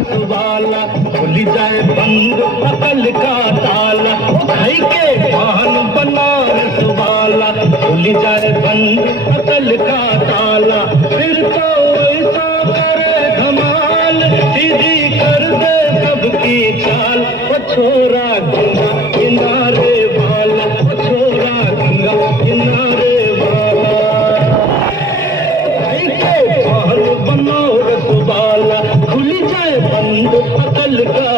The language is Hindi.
रसवाला, खुल जाए बंद अकल का ताला, भाई के पान बना रसवाला, खुल जाए बंद अकल का ताला, फिर तो ऐसा करे धमाल, सीधी कर दे सबकी चाल, वो छोरा गंगा किनारे वाला, वो छोरा गंगा किनारे वाला, भाई के पान बना रसवाला, खुल जाए बंद अकल का